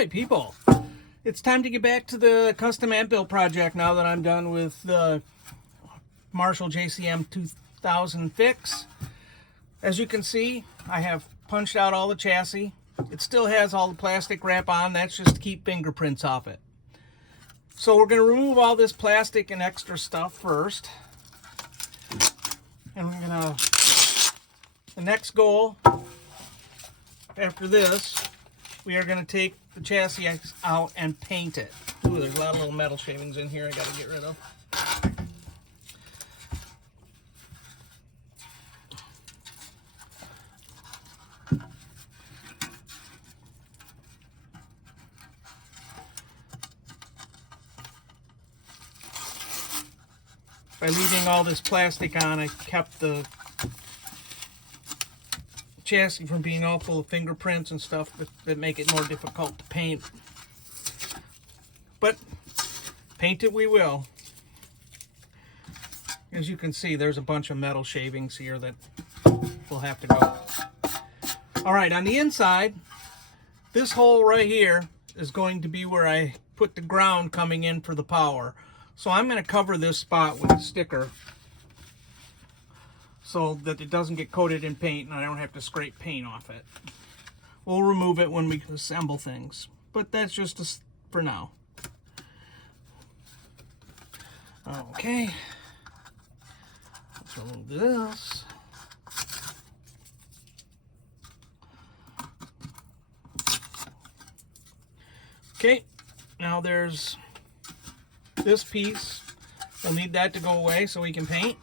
Alright people, it's time to get back to the custom amp build project now that I'm done with the Marshall JCM 2000 fix. As you can see, I have punched out all the chassis. It still has all the plastic wrap on, that's just to keep fingerprints off it. So we're going to remove all this plastic and extra stuff first. And we're going to, the next goal after this, we are going to take the chassis out and paint it. Ooh, there's a lot of little metal shavings in here I got to get rid of. By leaving all this plastic on, I kept the chassis from being all full of fingerprints and stuff that make it more difficult to paint. But paint it we will. As you can see, there's a bunch of metal shavings here that will have to go. Alright, on the inside, this hole right here is going to be where I put the ground coming in for the power. So I'm going to cover this spot with a sticker so that it doesn't get coated in paint and I don't have to scrape paint off it. We'll remove it when we assemble things, but that's just for now. Okay, let's remove this. Okay, now there's this piece. We'll need that to go away so we can paint.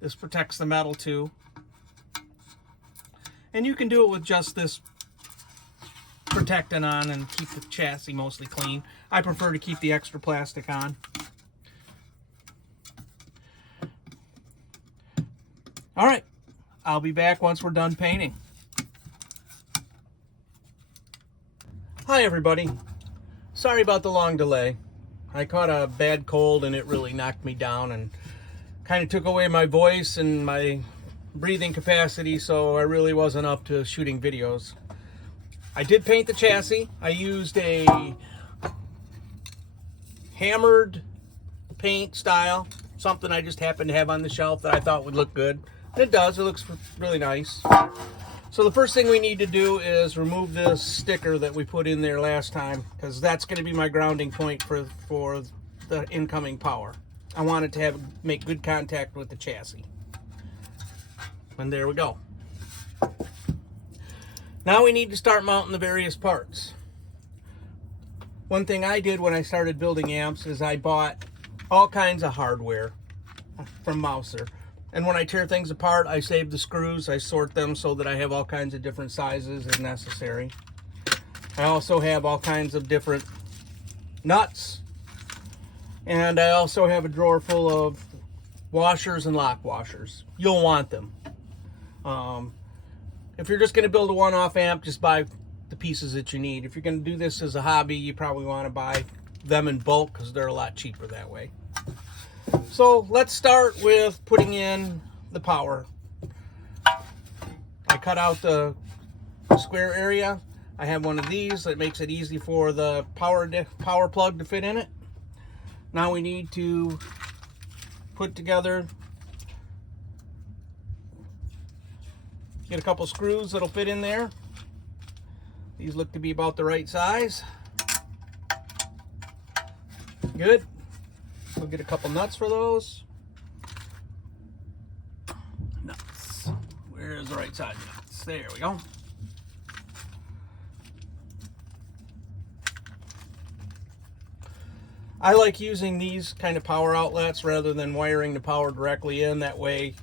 This protects the metal too. And you can do it with just this protectant on and keep the chassis mostly clean. I prefer to keep the extra plastic on. Alright, I'll be back once we're done painting. Hi everybody. Sorry about the long delay. I caught a bad cold and it really knocked me down and kind of took away my voice and my breathing capacity, so I really wasn't up to shooting videos. I did paint the chassis. I used a hammered paint style, something I just happened to have on the shelf that I thought would look good. And it does, it looks really nice. So the first thing we need to do is remove this sticker that we put in there last time, because that's going to be my grounding point for the incoming power. I want it to make good contact with the chassis. And there we go. Now we need to start mounting the various parts. One thing I did when I started building amps is I bought all kinds of hardware from Mouser. And when I tear things apart, I save the screws, I sort them so that I have all kinds of different sizes as necessary. I also have all kinds of different nuts. And I also have a drawer full of washers and lock washers. You'll want them. If you're just going to build a one-off amp, just buy the pieces that you need. If you're going to do this as a hobby, you probably want to buy them in bulk because they're a lot cheaper that way. So let's start with putting in the power. I cut out the square area. I have one of these that makes it easy for the power plug to fit in it. Now we need to put together, get a couple screws that'll fit in there. These look to be about the right size. Good. We'll get a couple nuts for those. Nuts. Where's the right side nuts? There we go. I like using these kind of power outlets rather than wiring the power directly in. That way,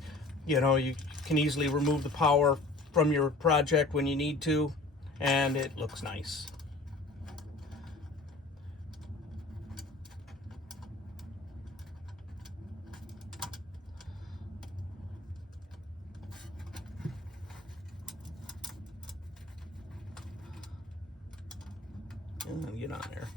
you know, you can easily remove the power from your project when you need to, and it looks nice. And get on there.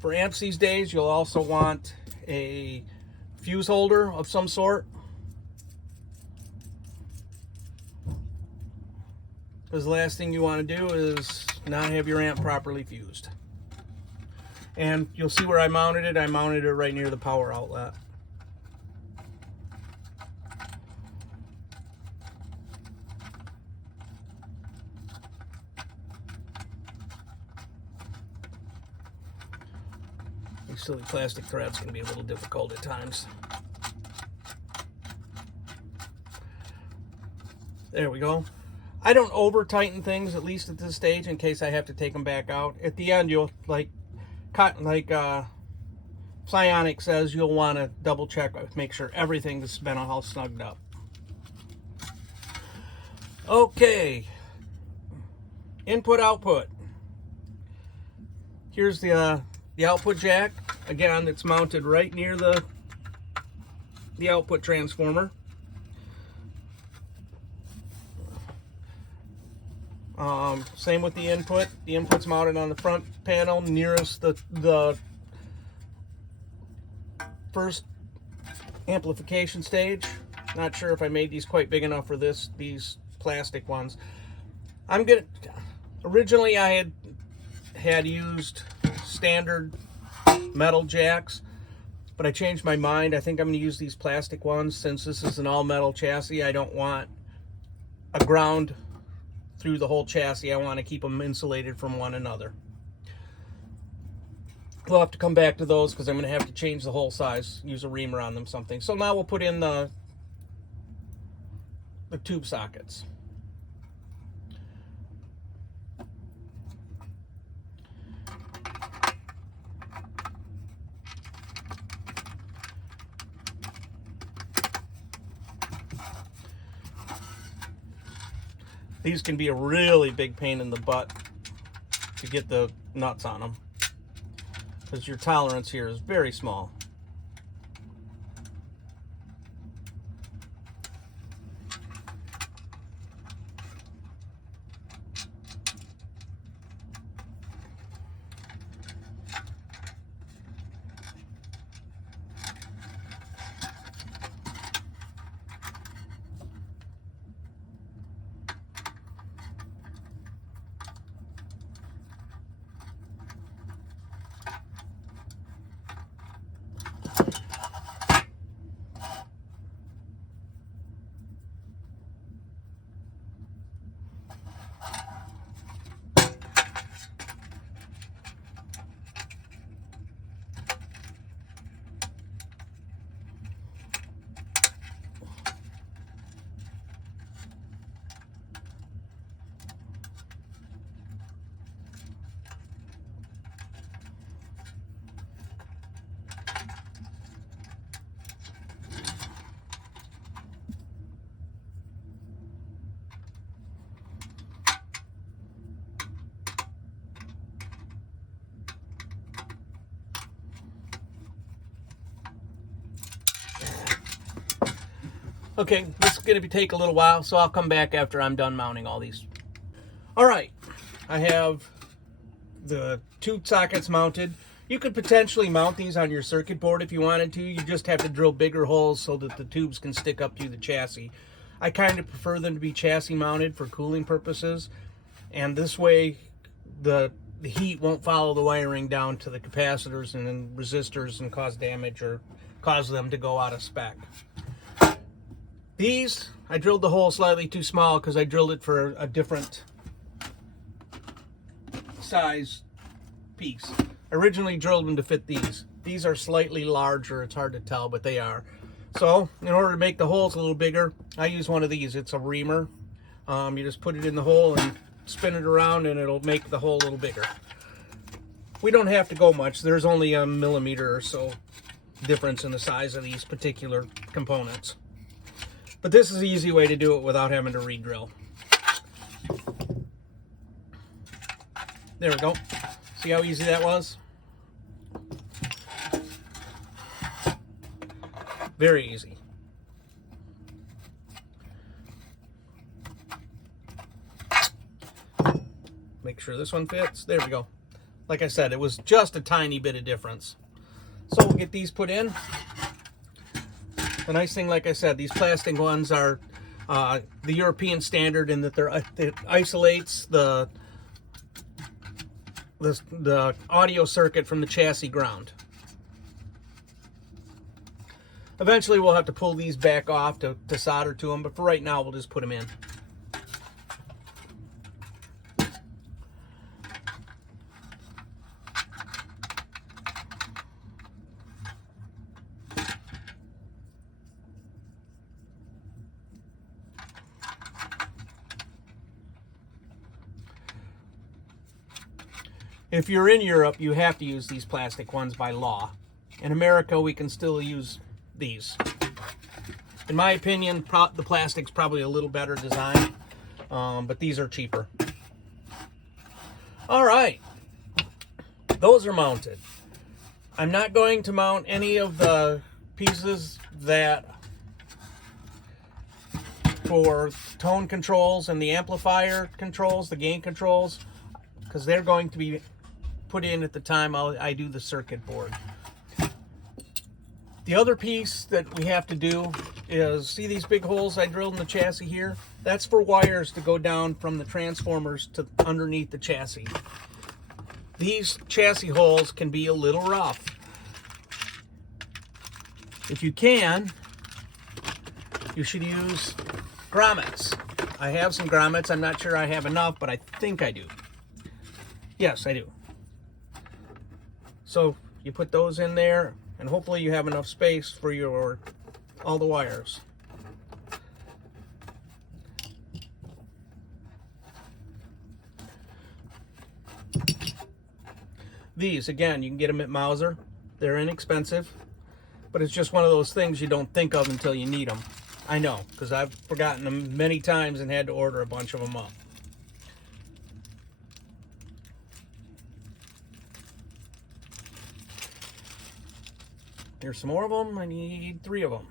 For amps these days, you'll also want a fuse holder of some sort, because the last thing you want to do is not have your amp properly fused. And you'll see where I mounted it. I mounted it right near the power outlet. These silly plastic threads can be a little difficult at times. There we go. I don't over tighten things, at least at this stage, in case I have to take them back out. At the end, you'll Psionic says, you'll want to double check, make sure everything's been all snugged up. Okay, input output. Here's the output jack. Again, it's mounted right near the output transformer. Same with the input. The input's mounted on the front panel nearest the first amplification stage. Not sure if I made these quite big enough for these plastic ones. Originally I had used standard metal jacks, but I changed my mind. I think I'm going to use these plastic ones. Since this is an all metal chassis, I don't want a ground through the whole chassis. I want to keep them insulated from one another. We'll have to come back to those because I'm going to have to change the hole size, use a reamer on them, something. So now we'll put in the tube sockets. These can be a really big pain in the butt to get the nuts on them, because your tolerance here is very small. Okay, this is going to take a little while, so I'll come back after I'm done mounting all these. All right, I have the tube sockets mounted. You could potentially mount these on your circuit board if you wanted to. You just have to drill bigger holes so that the tubes can stick up through the chassis. I kind of prefer them to be chassis mounted for cooling purposes, and this way the heat won't follow the wiring down to the capacitors and then resistors and cause damage or cause them to go out of spec. These, I drilled the hole slightly too small because I drilled it for a different size piece. I originally drilled them to fit these. These are slightly larger. It's hard to tell, but they are. So, in order to make the holes a little bigger, I use one of these. It's a reamer. You just put it in the hole and spin it around and it'll make the hole a little bigger. We don't have to go much. There's only a millimeter or so difference in the size of these particular components. But this is the easy way to do it without having to re-drill. There we go. See how easy that was? Very easy. Make sure this one fits. There we go. Like I said, it was just a tiny bit of difference. So we'll get these put in. The nice thing, like I said, these plastic ones are the European standard in that it isolates the audio circuit from the chassis ground. Eventually we'll have to pull these back off to solder to them, but for right now we'll just put them in. If you're in Europe, you have to use these plastic ones by law. In America, we can still use these. In my opinion, the plastic's probably a little better design, but these are cheaper. All right, those are mounted. I'm not going to mount any of the pieces that for tone controls and the amplifier controls, the gain controls, because they're going to be put in at the time I do the circuit board. The other piece that we have to do is, see these big holes I drilled in the chassis here? That's for wires to go down from the transformers to underneath the chassis. These chassis holes can be a little rough. If you can, you should use grommets. I have some grommets. I'm not sure I have enough, but I think I do. Yes, I do. So you put those in there, and hopefully you have enough space for all the wires. These, again, you can get them at Mouser. They're inexpensive, but it's just one of those things you don't think of until you need them. I know, because I've forgotten them many times and had to order a bunch of them up. Here's some more of them. I need 3 of them.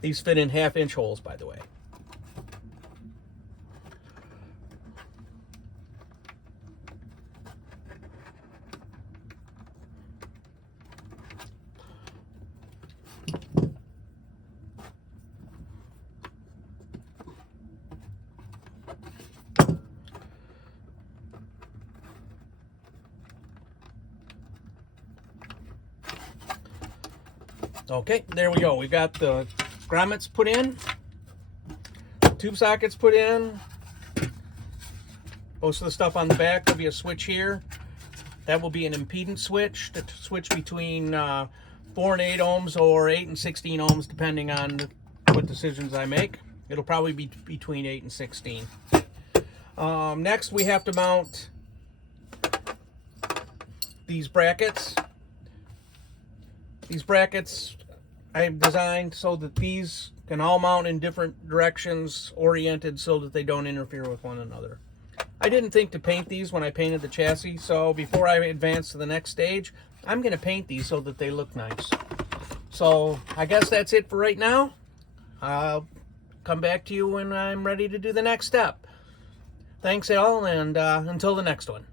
These fit in 1/2-inch holes, by the way. Okay, there we go. We've got the grommets put in, tube sockets put in. Most of the stuff on the back will be a switch here. That will be an impedance switch to switch between 4 and 8 ohms or 8 and 16 ohms, depending on what decisions I make. It'll probably be between 8 and 16. Next, we have to mount these brackets. These brackets I've designed so that these can all mount in different directions, oriented so that they don't interfere with one another. I didn't think to paint these when I painted the chassis, so before I advance to the next stage, I'm going to paint these so that they look nice. So I guess that's it for right now. I'll come back to you when I'm ready to do the next step. Thanks all, and until the next one.